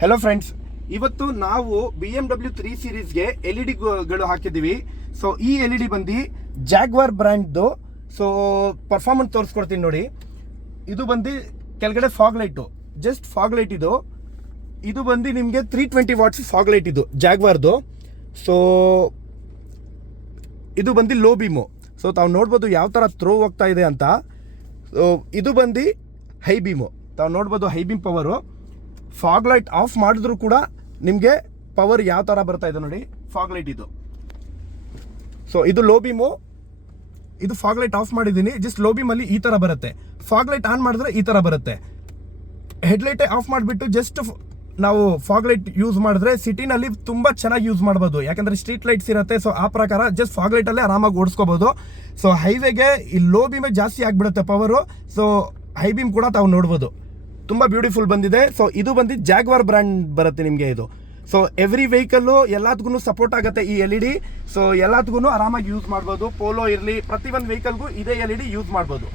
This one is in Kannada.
ಹೆಲೋ ಫ್ರೆಂಡ್ಸ್, ಇವತ್ತು ನಾವು BMW 3 ಸೀರೀಸ್ಗೆ LED ಗಳು ಹಾಕಿದ್ದೀವಿ. ಸೊ ಈ LED ಬಂದು ಜಾಗ್ವಾರ್ ಬ್ರ್ಯಾಂಡ್ದು. ಸೊ ಪರ್ಫಾರ್ಮೆನ್ಸ್ ತೋರಿಸ್ಕೊಡ್ತೀನಿ ನೋಡಿ. ಇದು ಬಂದು ಕೆಳಗಡೆ fog light, just fog light ಇದು ಬಂದು ನಿಮಗೆ 320 ವಾಟ್ಸ್ ಫಾಗ್ ಲೈಟ್ ಇದು ಜಾಗ್ವಾರ್ದು. ಸೊ ಇದು ಬಂದು ಲೋ ಬೀಮು. ಸೊ ತಾವು ನೋಡ್ಬೋದು ಯಾವ ಥರ ಥ್ರೋ ಹೋಗ್ತಾ ಇದೆ ಅಂತ. ಸೊ ಇದು ಬಂದು ಹೈ ಬೀಮು. ತಾವು ನೋಡ್ಬೋದು high beam power. Fog light off ಮಾಡಿದ್ರು ಕೂಡ ನಿಮಗೆ ಪವರ್ ಯಾವ ಥರ ಬರ್ತಾ ಇದೆ ನೋಡಿ. ಫಾಗ್ ಲೈಟ್ ಇದು. ಸೊ ಇದು ಲೋ ಬೀಮು. ಇದು ಫಾಗ್ ಲೈಟ್ ಆಫ್ ಮಾಡಿದ್ದೀನಿ. ಜಸ್ಟ್ ಲೋ ಬೀಮಲ್ಲಿ ಈ ಥರ ಬರುತ್ತೆ. ಫಾಗ್ ಲೈಟ್ ಆನ್ ಮಾಡಿದ್ರೆ ಈ ಥರ ಬರುತ್ತೆ. ಹೆಡ್ಲೈಟೇ ಆಫ್ ಮಾಡಿಬಿಟ್ಟು ಜಸ್ಟ್ ನಾವು ಫಾಗ್ ಲೈಟ್ ಯೂಸ್ ಮಾಡಿದ್ರೆ ಸಿಟಿನಲ್ಲಿ ತುಂಬ ಚೆನ್ನಾಗಿ ಯೂಸ್ ಮಾಡ್ಬೋದು, ಯಾಕಂದರೆ ಸ್ಟ್ರೀಟ್ ಲೈಟ್ಸ್ ಇರುತ್ತೆ. ಸೊ ಆ ಪ್ರಕಾರ ಜಸ್ಟ್ ಫಾಗ್ ಲೈಟಲ್ಲೇ ಆರಾಮಾಗಿ ಓಡಿಸ್ಕೋಬೋದು. ಸೊ ಹೈವೇಗೆ ಈ ಲೋ ಬೀಮೇ ಜಾಸ್ತಿ ಆಗಿಬಿಡುತ್ತೆ ಪವರು. ಸೊ ಹೈ ಬೀಮ್ ಕೂಡ ತಾವು ನೋಡ್ಬೋದು, ತುಂಬ ಬ್ಯೂಟಿಫುಲ್ ಬಂದಿದೆ. ಸೊ ಇದು ಬಂದು ಜಾಗ್ವಾರ್ ಬ್ರ್ಯಾಂಡ್ ಬರುತ್ತೆ ನಿಮಗೆ ಇದು. ಸೊ ಎವ್ರಿ ವೆಹಿಕಲ್ಲು ಎಲ್ಲದಕ್ಕೂ ಸಪೋರ್ಟ್ ಆಗುತ್ತೆ ಈ LED. ಸೊ ಎಲ್ಲದಕ್ಕೂ ಆರಾಮಾಗಿ ಯೂಸ್ ಮಾಡ್ಬೋದು. ಪೋಲೋ ಇರಲಿ, ಪ್ರತಿಯೊಂದು ವೆಹಿಕಲ್ಗೂ ಇದೇ LED ಯೂಸ್ ಮಾಡ್ಬೋದು.